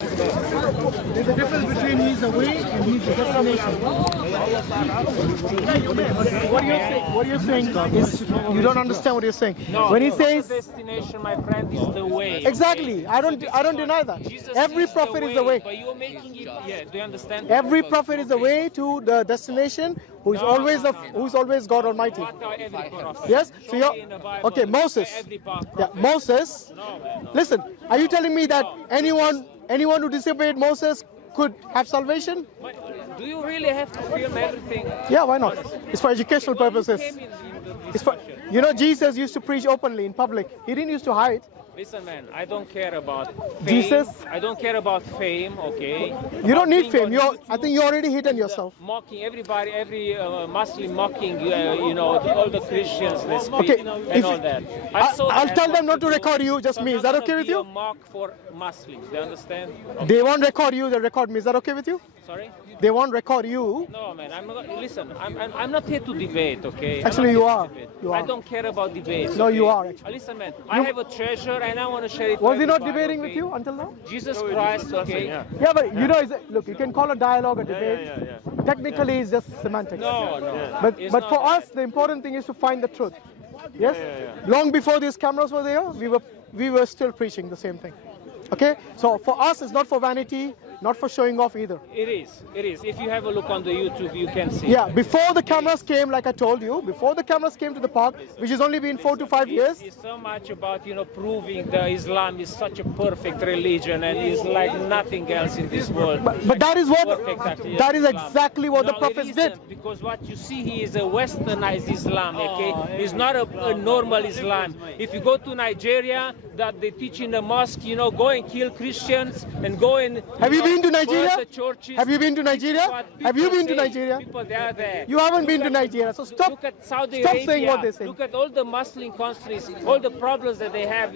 There's a difference between he's the way and he's the destination. What you're saying is you don't understand what you're saying. No, when he it's not says the destination, my friend, is the way. exactly, I don't deny that. Jesus Every is prophet is the way. But you're making it. Yeah, do you understand? Every prophet is the way to the destination, who is always God Almighty. What are every prophet? Yes. So Show you're me in the Bible okay. Moses. every prophet. Yeah, Moses. No, man, no. Listen, are you telling me that anyone who disobeyed Moses could have salvation? But do you really have to film everything? Yeah, why not? It's for educational Well, you purposes. came in the It's for, discussion. Jesus used to preach openly in public. He didn't used to hide. Listen, man, I don't care about fame. Jesus? I don't care about fame, okay? You don't need Being fame. on I think you already hidden yourself. Mocking everybody, every Muslim mocking, all the Christians, they speak Okay, and if- all that. I'll tell them not to record you, just me. Is that okay with you? A mock for Muslims, they understand? They won't record you. They record me. Is that okay with you? Sorry? They won't record you. No, man. I'm not. Listen, I'm not here to debate, okay? Actually, I'm you not are. here to debate. You I are. don't care about debates. No, you okay? are, actually. Listen, man. I have a treasure and I want to share it. Was with he not everybody, debating okay? with you until now? Jesus Christ, okay? Yeah, but look, you can call a dialogue a debate. Technically, it's just semantics. No, no. It's But not for that. us, the important thing is to find the truth. Yes. Long before these cameras were there, we were still preaching the same thing. Okay. So for us, it's not for vanity, not for showing off either. It is. It is. If you have a look on the YouTube, you can see. Yeah. Before the cameras came, like I told you, before the cameras came to the park, which has only been 4 to 5 years. It's so much about proving that Islam is such a perfect religion and is like nothing else in this world. But that is what Perfect actually, that is Islam. exactly what the No, it prophets isn't, did. because what you see here is a westernized Islam, okay? It's not a normal Islam. If you go to Nigeria, that they teach in the mosque, go and kill Christians and go and Have you been to burn Nigeria? the churches. Have you been to Nigeria? What Have you people been to say, Nigeria? People, they are there. You haven't been to Nigeria, so stop. Look at Saudi Stop Arabia. saying what they say. Look at all the Muslim countries, all the problems that they have.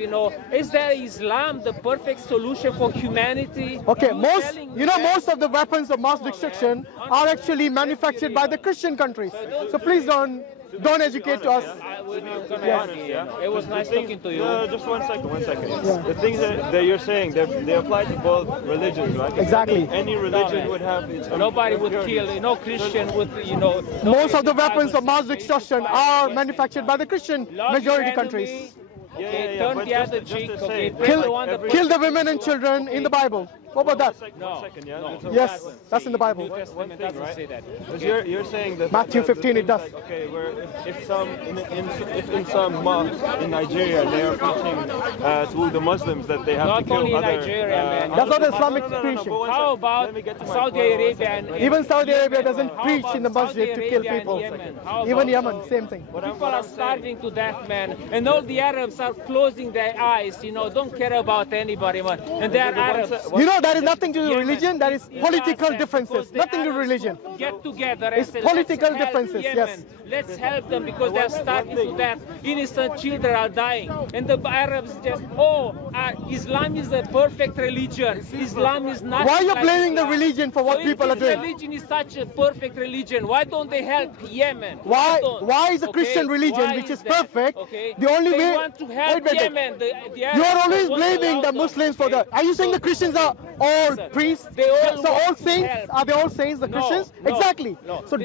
Is there Islam the perfect solution for humanity? Okay, You most telling me that? most of the weapons of mass destruction are actually manufactured by the Christian countries. So please don't educate us. It was nice talking to you. Just one second. The things that you're saying, they apply to both religions, right? Exactly. Any religion would have its own Nobody would impurities. kill, no Christian would, Most of the weapons of mass destruction are manufactured by the Christian majority countries. Okay, Yeah, turn but the just other to cheek, say okay? that Pray the one that Kill the women and children in the Bible. What about that? No, One second, yeah? no. That's Yes, that's in the Bible. New Testament doesn't say that. Because you're saying that Matthew 15 it does. like, okay, where if in some mosques in Nigeria they are preaching to the Muslims that they have Not to kill only in other. Nigeria, man. That's not Islamic but preaching. one How second. about Let me get to my Saudi point. Arabia and Even Saudi Arabia Yemen? doesn't How preach about in the masjid Saudi to kill Arabia and people. Yemen? How Even about- Yemen, same thing. People are starving to death, man. And all the Arabs are closing their eyes, don't care about anybody, man. And they are Arabs. That is nothing to do with Yemen. religion. That is It political doesn't, differences. because the Nothing to do with Arabs religion. Get together and It's say, political let's help differences, Yemen. yes. Let's help them because they're starving to death. Innocent children are dying. And the Arabs just, Islam is a perfect religion. Islam is not. Why are you like blaming the Islam. religion for what So people if are doing? Religion is such a perfect religion. Why don't they help Yemen? Why is a Okay, Christian religion, why which is that? perfect, Okay. the only they way? want to help Wait. Yemen. The You Arabs are always won't blaming allow the them, Muslims for okay? that. Are you saying the Christians are all Listen, priests? they all So all want to saints? help. Are they all saints? The No, Christians? no, Exactly. no. So Listen.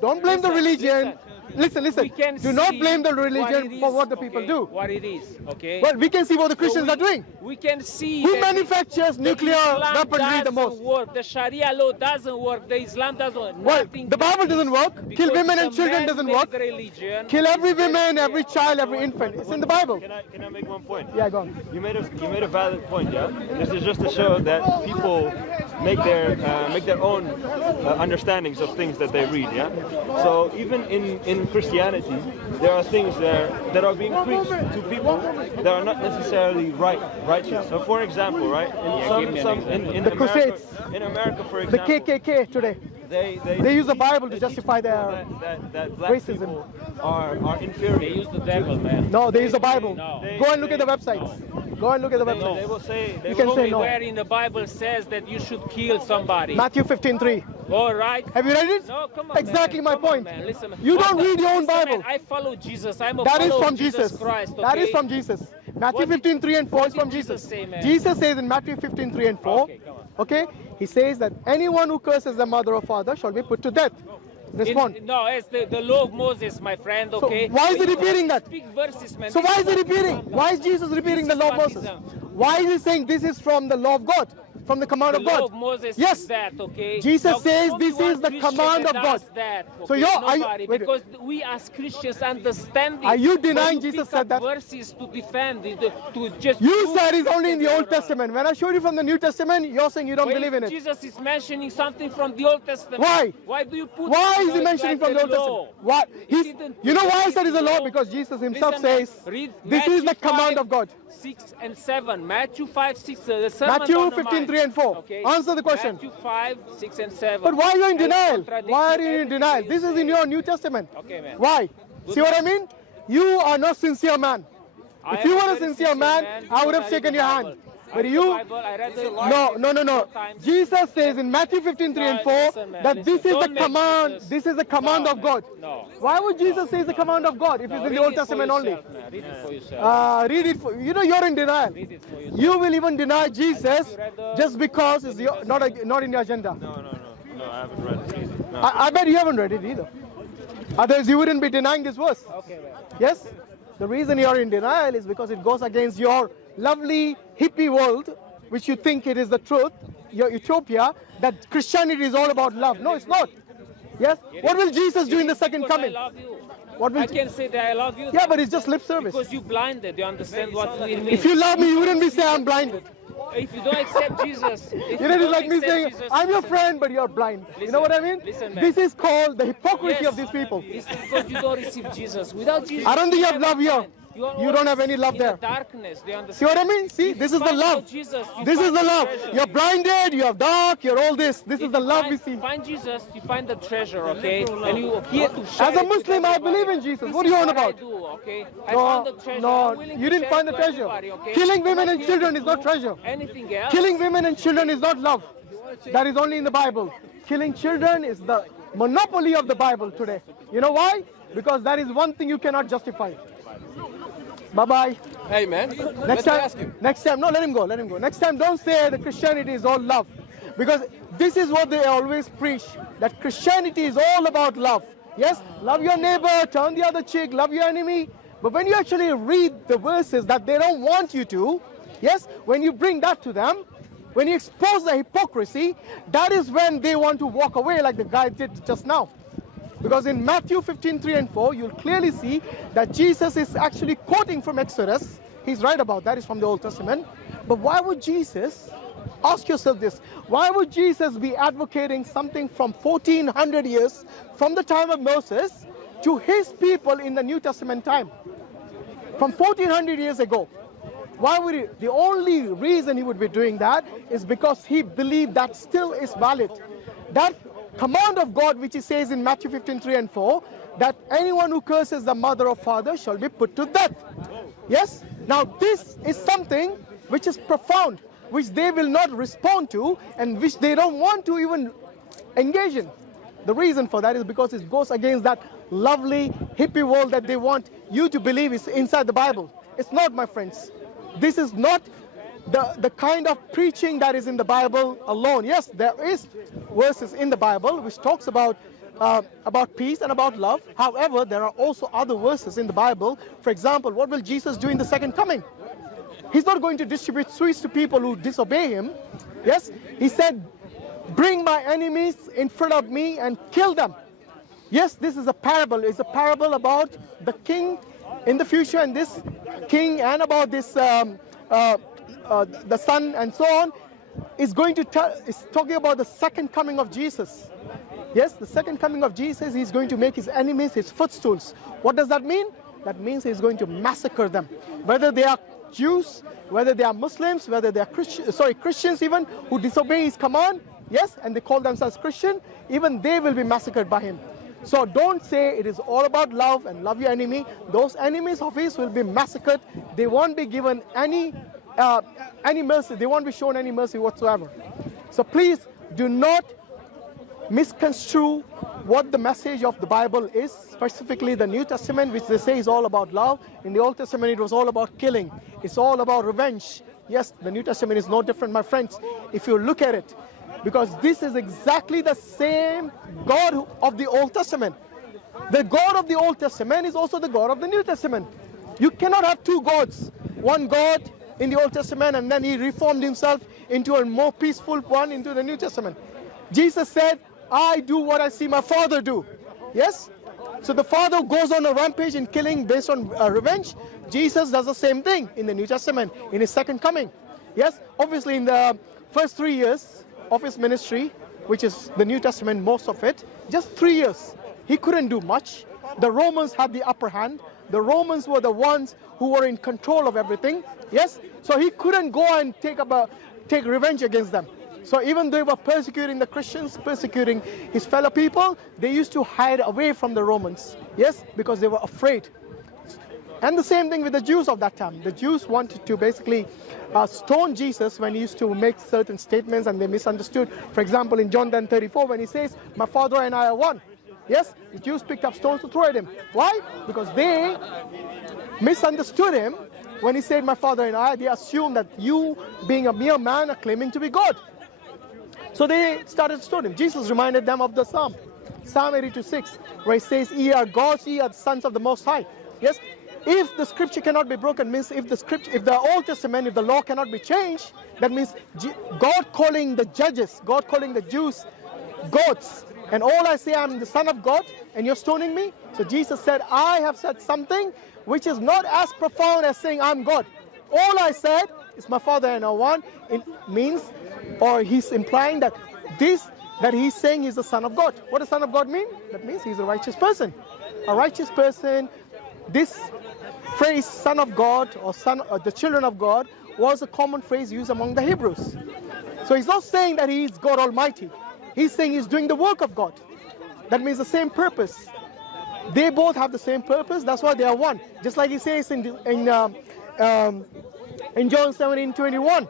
don't blame the religion. Listen. We can Do not see blame the what religion it for is, what the people okay? do. What it is, okay? Well, we can see what the Christians So are doing. We can see Who that manufactures the nuclear Islam weaponry the doesn't most? work. The Sharia law doesn't work. The Islam doesn't work. Well, Nothing the Bible doesn't work. Kill because women it's and a children doesn't man-made work. Religion. Kill every woman, every child, every infant. It's in the Bible. Can I make one point? Yeah, go on. You made a valid point, yeah. This is just to show that people make their own understandings of things that they read, yeah. So even in Christianity, there are things that are being preached to people that are not necessarily righteous. So for example, right, in The Crusades. in America, for The example, KKK today. They use the Bible to justify their that black racism. people are inferior. They use the devil, man. No, they use the Bible. No. Go and look at the websites. Go and look at the They websites. will say You can Show say me no. where in the Bible says that you should kill somebody. Matthew 15:3. All right. Have you read it? No, come on, Exactly man. my Come on, point. man. Listen, man. You don't read your own Listen, Bible. man, I follow Jesus. I'm a That is follower from of Jesus. Christ. That is okay? from Jesus. Matthew What did- 15:3 and 4 what is from did Jesus. Jesus say, man? Jesus says in Matthew 15:3 and 4, Okay, come on. okay, he says that anyone who curses the mother or father shall be put to death. Respond. No, it's the law of Moses, my friend, So okay? why is he You repeating that? Speak verses, man. So This why is he not repeating? Islam, Why is Jesus repeating the This law is of Moses? Islam. Why is he saying this is from the law of God, from the command The of law God? of Moses Yes. is that, okay? Jesus Now, says only this one is the Christian command that of God. does That, So okay? you're- are you- Nobody, wait. because we as Christians understand it. Are you But denying you Jesus pick up said that? verses to defend it, to just You prove said it's only in the that Old they're wrong. Testament. When I showed you from the New Testament, you're saying you don't Why believe in if it. Jesus is mentioning something from the Old Testament. Why? Why do you put? Why it, is you he know, mentioning like from the Old law? Testament? What? He He's, didn't you know put why I it said it's a in law? law. Because Jesus himself Listen, man, says, read this is the Matthew command 5, of God. 6 and 7. Matthew 5, 6. The Sermon Matthew on the 15:3 Mount. and 4. Okay. Answer the question. Matthew 5, 6 and 7. But why are you in And denial? contradict Why are you in everything denial? you This is say. in your New Testament. Okay, man. Why? Good See what I man. mean? You are not sincere man. I If you am were a very sincere man, I would have because shaken read your the hand. Bible. I But read you, the Bible, I read the no. times. Jesus says in Matthew 15:3 and 4 Listen, man, that listen. this is the Don't make command. Jesus- This is the command No, of man. God. No. Why would Jesus say it's the command of God if No, it's in read the Old it for Testament only? yourself, man. Read it for yourself. Read it. You know you're in denial. Read it for yourself. You will even deny Jesus you read the- just because it's not in your agenda. No, I haven't read it. No. I bet you haven't read it either. Otherwise, you wouldn't be denying this verse. Okay, man. Yes? The reason you're in denial is because it goes against your lovely hippie world, which you think it is the truth, your utopia, that Christianity is all about love. No, it's not. Yes? What will Jesus do in the second Because coming? I love you. What will I can say that I love you. Yeah, but it's just lip service. Because you blinded. You understand what it means. If you love me, you wouldn't be saying I'm blinded. If you don't accept Jesus, if You know, it's don't like me accept saying, Jesus, I'm your listen, friend, but you're blind. You know what I mean? Listen, man. This is called the hypocrisy Yes, of these people. It's because you don't receive Jesus. Without Jesus, I don't think you have love here. are You don't have any love in there. the darkness. Do you understand? See what I mean? See, this is the Find love. out Jesus, you This is find the love. treasure. You're blinded, you have dark, you're all this. This is If the you love we find- see. Find Jesus, you find the treasure, okay? And you here to share As a it with Muslim, I everybody. believe in Jesus. This What are you is on what about? I do, okay? I No, found the treasure. no, I'm willing you to didn't share find it the to treasure. everybody, okay? Killing I'm women not and here children to is not do treasure. Anything else? Killing women and children is not love. That is only in the Bible. Killing children is the monopoly of the Bible today. You know why? Because that is one thing you cannot justify. Bye-bye. Hey, man. Next time, no, let him go. Next time, don't say that Christianity is all love. Because this is what they always preach, that Christianity is all about love. Yes, love your neighbor, turn the other cheek, love your enemy. But when you actually read the verses that they don't want you to, yes, when you bring that to them, when you expose the hypocrisy, that is when they want to walk away like the guy did just now. Because in Matthew 15:3 and 4, you'll clearly see that Jesus is actually quoting from Exodus. He's right about that, it's from the Old Testament. But why would Jesus, ask yourself this, why would Jesus be advocating something from 1400 years, from the time of Moses, to his people in the New Testament time? From 1400 years ago. Why would he? The only reason he would be doing that is because he believed that still is valid. That command of God, which he says in Matthew 15:3 and 4, that anyone who curses the mother or father shall be put to death. Yes? Now this is something which is profound, which they will not respond to and which they don't want to even engage in. The reason for that is because it goes against that lovely hippie world that they want you to believe is inside the Bible. It's not, my friends. This is not the kind of preaching that is in the Bible alone. Yes, there is verses in the Bible which talks about peace and about love. However, there are also other verses in the Bible. For example, what will Jesus do in the second coming? He's not going to distribute sweets to people who disobey him. Yes, he said, bring my enemies in front of me and kill them. Yes, this is a parable. It's a parable about the king in the future and this king, and about this the son and so on, is talking about the second coming of Jesus. Yes, the second coming of Jesus, he's going to make his enemies his footstools. What does that mean? That means he's going to massacre them. Whether they are Jews, whether they are Muslims, whether they are Christians even, who disobey his command, yes, and they call themselves Christian, even they will be massacred by him. So don't say it is all about love and love your enemy. Those enemies of his will be massacred. They won't be given any mercy. They won't be shown any mercy whatsoever. So please do not misconstrue what the message of the Bible is, specifically the New Testament, which they say is all about love. In the Old Testament, it was all about killing. It's all about revenge. Yes, the New Testament is no different, my friends, if you look at it. Because this is exactly the same God of the Old Testament. The God of the Old Testament is also the God of the New Testament. You cannot have two gods. One God in the Old Testament, and then he reformed himself into a more peaceful one into the New Testament. Jesus said, I do what I see my Father do. Yes? So the Father goes on a rampage in killing based on revenge. Jesus does the same thing in the New Testament, in his second coming. Yes? Obviously in the first 3 years of his ministry, which is the New Testament, most of it, just 3 years, he couldn't do much. The Romans had the upper hand. The Romans were the ones who were in control of everything. Yes? So he couldn't go and take revenge against them. So even though they were persecuting the Christians, persecuting his fellow people, they used to hide away from the Romans. Yes? Because they were afraid. And the same thing with the Jews of that time. The Jews wanted to basically stone Jesus when he used to make certain statements and they misunderstood. For example, in John 10:34, when he says, my Father and I are one. Yes, the Jews picked up stones to throw at him. Why? Because they misunderstood him when he said, my Father and I. They assumed that you, being a mere man, are claiming to be God. So they started to stone him. Jesus reminded them of the Psalm 82:6, where he says, ye are gods, ye are the sons of the Most High. Yes, if the scripture cannot be broken, means if the Old Testament, if the law cannot be changed, that means God calling the judges, God calling the Jews gods. And all I say, I'm the Son of God, and you're stoning me? So Jesus said, I have said something which is not as profound as saying I'm God. All I said is my Father and I are one. It means, or he's implying that he's saying he's the Son of God. What does Son of God mean? That means he's a righteous person. A righteous person, this phrase, Son of God, or the children of God, was a common phrase used among the Hebrews. So he's not saying that he's God Almighty. He's saying he's doing the work of God. That means the same purpose. They both have the same purpose. That's why they are one. Just like he says in John 17:21,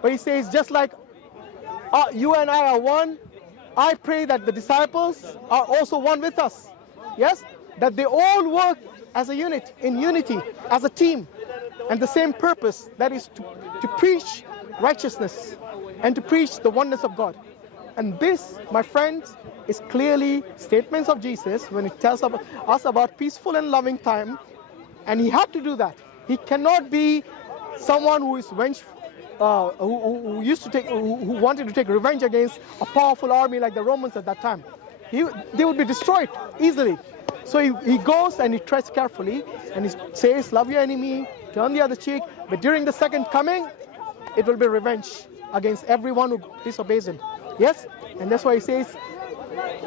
where he says, just like you and I are one, I pray that the disciples are also one with us. Yes? That they all work as a unit, in unity, as a team. And the same purpose, that is to preach righteousness and to preach the oneness of God. And this, my friends, is clearly statements of Jesus when he tells us about peaceful and loving time. And he had to do that. He cannot be someone who is vengeful, who wanted to take revenge against a powerful army like the Romans at that time. They would be destroyed easily. So he goes and he treads carefully and he says, love your enemy, turn the other cheek. But during the second coming, it will be revenge against everyone who disobeys him. Yes? And that's why he says,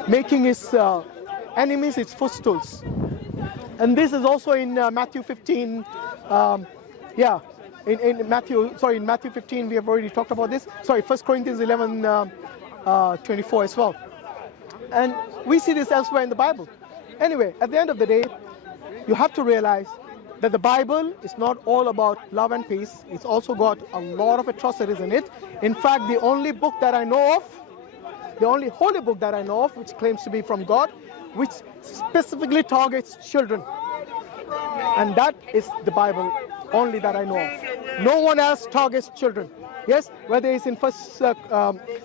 making his enemies its footstools. And this is also in Matthew 15. In Matthew 15, we have already talked about this. Sorry, 1 Corinthians 11:24 as well. And we see this elsewhere in the Bible. Anyway, at the end of the day, you have to realize that the Bible is not all about love and peace. It's also got a lot of atrocities in it. In fact, the only book that I know of, the only holy book that I know of, which claims to be from God, which specifically targets children. And that is the Bible only that I know of. No one else targets children. Yes, whether it's in 1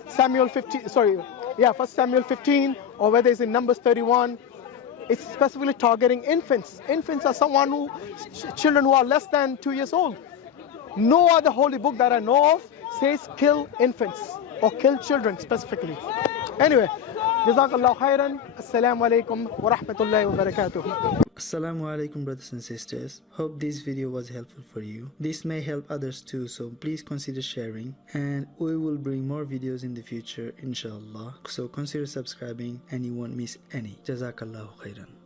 Samuel 15, or whether it's in Numbers 31, it's specifically targeting infants. Infants are children who are less than 2 years old. No other holy book that I know of says kill infants or kill children specifically. Anyway, Jazakallah khairan. Assalamu alaikum wa rahmatullahi wa barakatuh. Assalamu alaikum, brothers and sisters. Hope this video was helpful for you. This may help others too, so please consider sharing, and we will bring more videos in the future, inshallah. So consider subscribing and you won't miss any. Jazakallahu khairan.